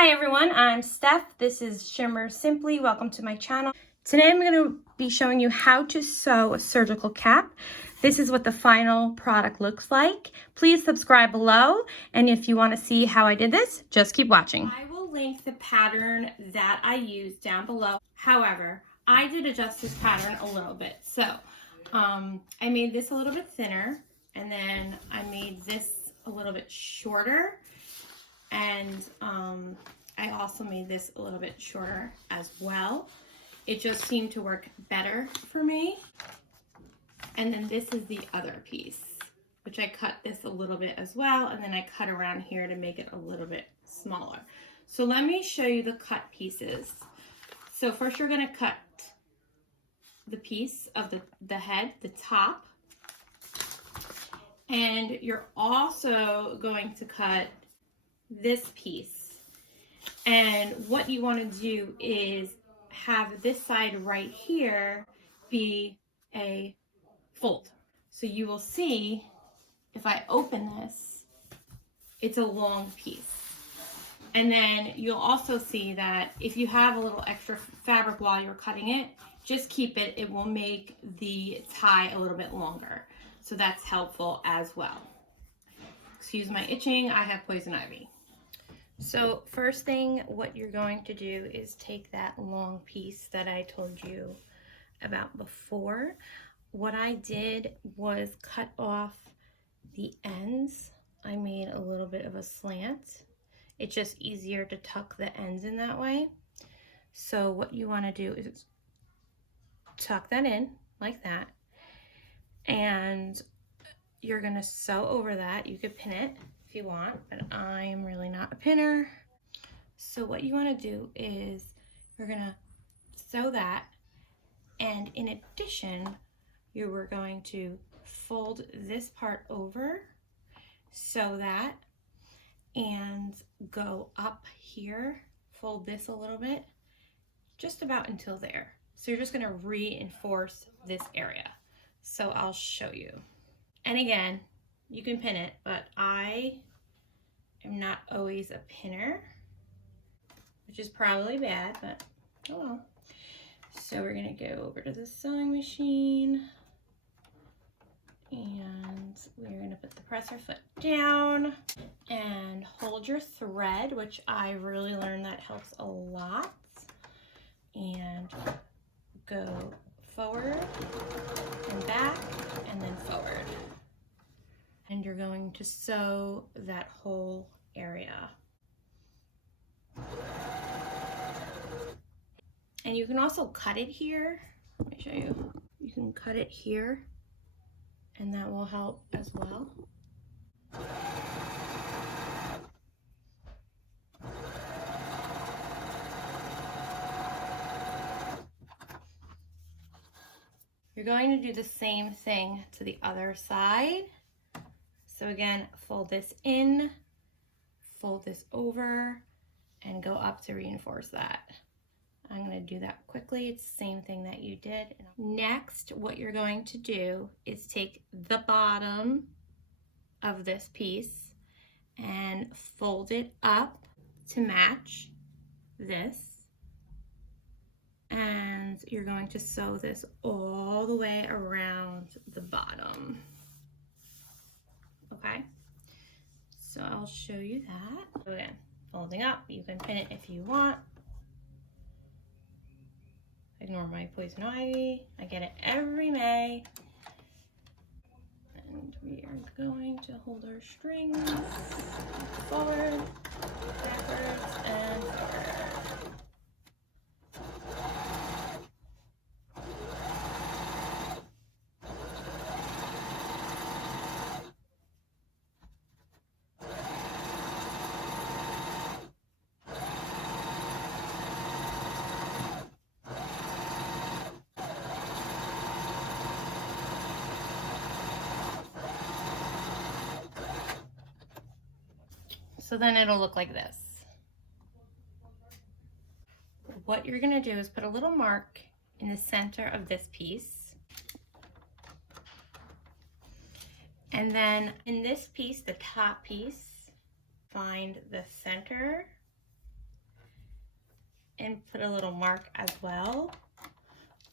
Hi everyone, I'm Steph. This is Shimmer Simply. Welcome to my channel. Today I'm going to be showing you how to sew a surgical cap. This is what the final product looks like. Please subscribe below, and if you want to see how I did this, just keep watching. I will link the pattern that I used down below. However, I did adjust this pattern a little bit. So I made this a little bit thinner, and then I made this a little bit shorter. And I also made this a little bit shorter as well. It just seemed to work better for me. And then this is the other piece, which I cut this a little bit as well, and then I cut around here to make it a little bit smaller. So let me show you the cut pieces. So first you're going to cut the piece of the head, the top, and you're also going to cut this piece. And what you want to do is have this side right here be a fold. So you will see if I open this, it's a long piece. And then you'll also see that if you have a little extra fabric while you're cutting it, just keep it. It will make the tie a little bit longer. So that's helpful as well. Excuse my itching, I have poison ivy. So first thing, what you're going to do is take that long piece that I told you about before. What I did was cut off the ends. I made a little bit of a slant. It's just easier to tuck the ends in that way. So what you want to do is tuck that in like that. And you're going to sew over that. You could pin it if you want, but I'm really not a pinner. So what you want to do is you're going to sew that, and in addition, you were going to fold this part over, sew that, and go up here, fold this a little bit, just about until there. So you're just going to reinforce this area. So I'll show you. And again, you can pin it, but I am not always a pinner, which is probably bad, but oh well. So we're gonna go over to the sewing machine, and we're gonna put the presser foot down and hold your thread, which I really learned that helps a lot, and go forward and back and then forward. And you're going to sew that whole area. And you can also cut it here. Let me show you. You can cut it here, and that will help as well. You're going to do the same thing to the other side. So again, fold this in, fold this over, and go up to reinforce that. I'm going to do that quickly. It's the same thing that you did. Next, what you're going to do is take the bottom of this piece and fold it up to match this. And you're going to sew this all the way around the bottom. Okay? So I'll show you that. So again, folding up, you can pin it if you want. Ignore my poison ivy. I get it every May. And we are going to hold our strings forward, backwards, and forward. So then it'll look like this. What you're gonna do is put a little mark in the center of this piece. And then in this piece, the top piece, find the center and put a little mark as well.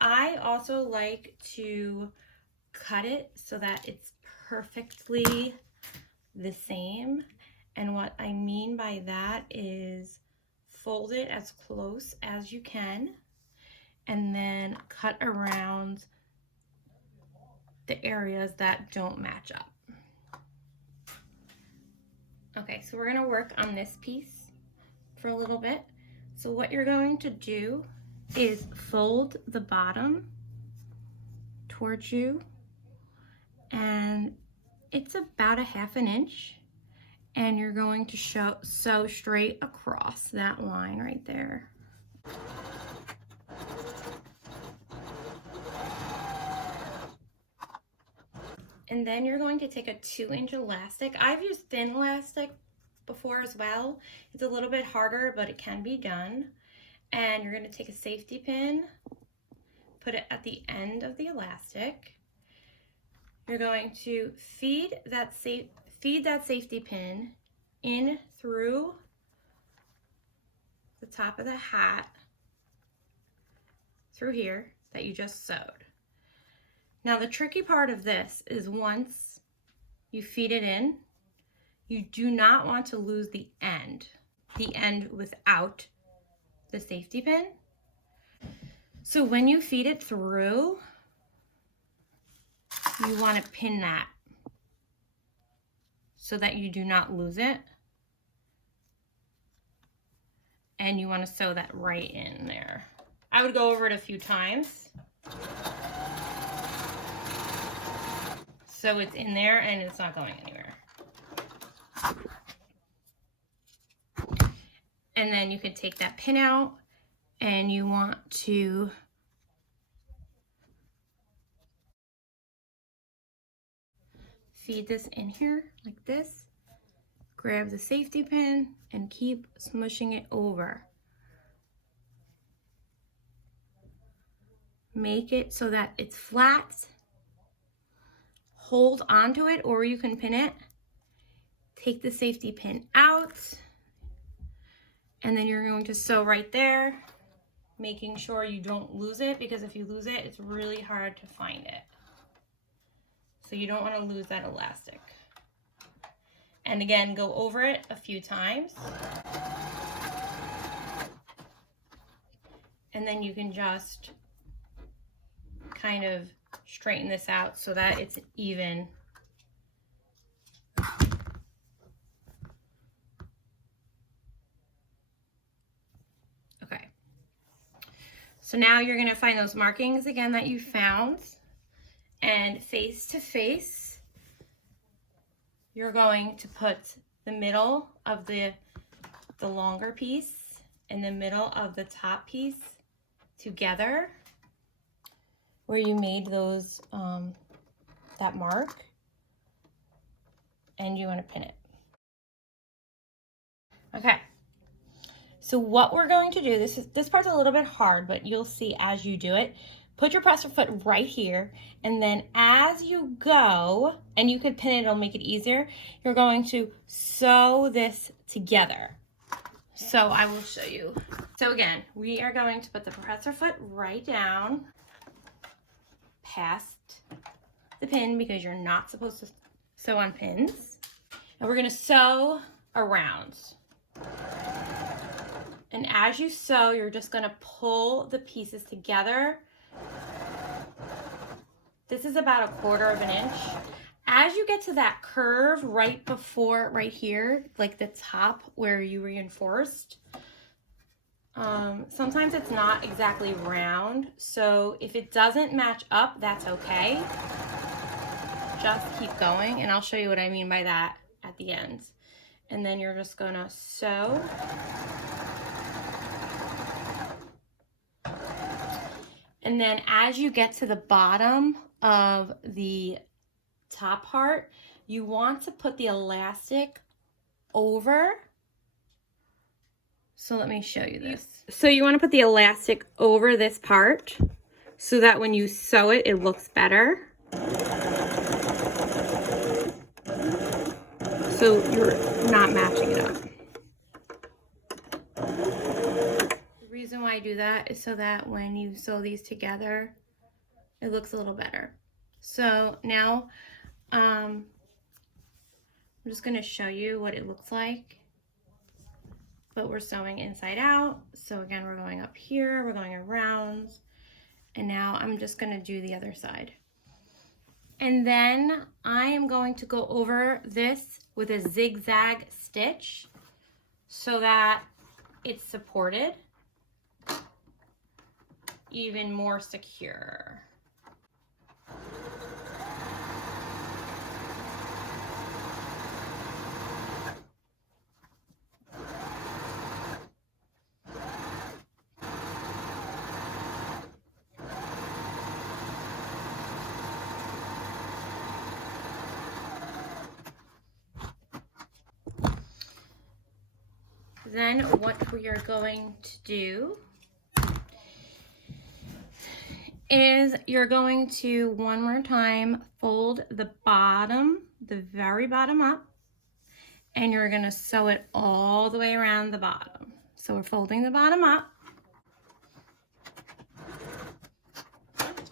I also like to cut it so that it's perfectly the same. And what I mean by that is fold it as close as you can and then cut around the areas that don't match up. Okay, so we're gonna work on this piece for a little bit. So what you're going to do is fold the bottom towards you, and it's about 1/2 inch, and you're going to sew straight across that line right there. And then you're going to take a 2-inch elastic. I've used thin elastic before as well. It's a little bit harder, but it can be done. And you're going to take a safety pin, put it at the end of the elastic. You're going to feed that safety pin in through the top of the hat, through here, that you just sewed. Now the tricky part of this is once you feed it in, you do not want to lose the end without the safety pin. So when you feed it through, you want to pin that so that you do not lose it. And you want to sew that right in there. I would go over it a few times, so it's in there and it's not going anywhere. And then you can take that pin out and you want to feed this in here like this. Grab the safety pin and keep smushing it over. Make it so that it's flat. Hold onto it, or you can pin it. Take the safety pin out, and then you're going to sew right there, making sure you don't lose it, because if you lose it, it's really hard to find it. So you don't want to lose that elastic. And again, go over it a few times. And then you can just kind of straighten this out so that it's even. Okay. So now you're going to find those markings again that you found, and face to face, you're going to put the middle of the longer piece and the middle of the top piece together where you made those that mark, and you want to pin it. Okay, so what we're going to do, this part's a little bit hard, but you'll see as you do it. Put your presser foot right here, and then as you go, and you could pin it, it'll make it easier, you're going to sew this together. So I will show you. So again, we are going to put the presser foot right down past the pin, because you're not supposed to sew on pins. And we're going to sew around. And as you sew, you're just going to pull the pieces together. This is about 1/4 inch. As you get to that curve right before, right here, like the top where you reinforced, sometimes it's not exactly round. So if it doesn't match up, that's okay. Just keep going, and I'll show you what I mean by that at the end. And then you're just gonna sew. And then as you get to the bottom of the top part, you want to put the elastic over. So let me show you this. So you want to put the elastic over this part so that when you sew it, it looks better. So you're not matching it up. The reason I do that is so that when you sew these together, it looks a little better. So now I'm just going to show you what it looks like. But we're sewing inside out. So again, we're going up here, we're going around, and now I'm just going to do the other side. And then I am going to go over this with a zigzag stitch so that it's supported, even more secure. Then what we are going to do is you're going to one more time fold the bottom, the very bottom up, and you're going to sew it all the way around the bottom. So we're folding the bottom up.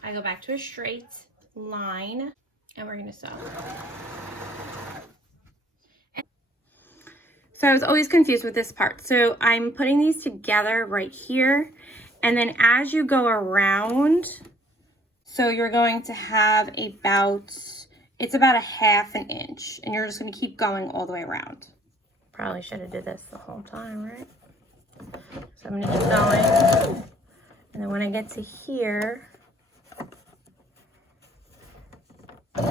I go back to a straight line and we're going to sew. So I was always confused with this part. So I'm putting these together right here. And then as you go around, so you're going to have about, it's about 1/2 inch. And you're just going to keep going all the way around. Probably should have did this the whole time, right? So I'm going to keep going. And then when I get to here, see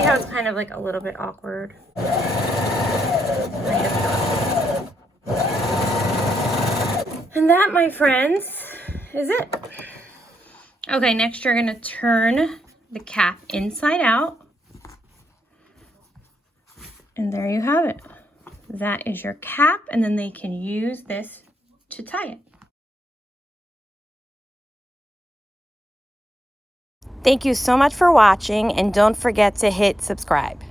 how it's kind of like a little bit awkward? And that, my friends, is it. Okay, next you're gonna turn the cap inside out. And there you have it. That is your cap, and then they can use this to tie it. Thank you so much for watching, and don't forget to hit subscribe.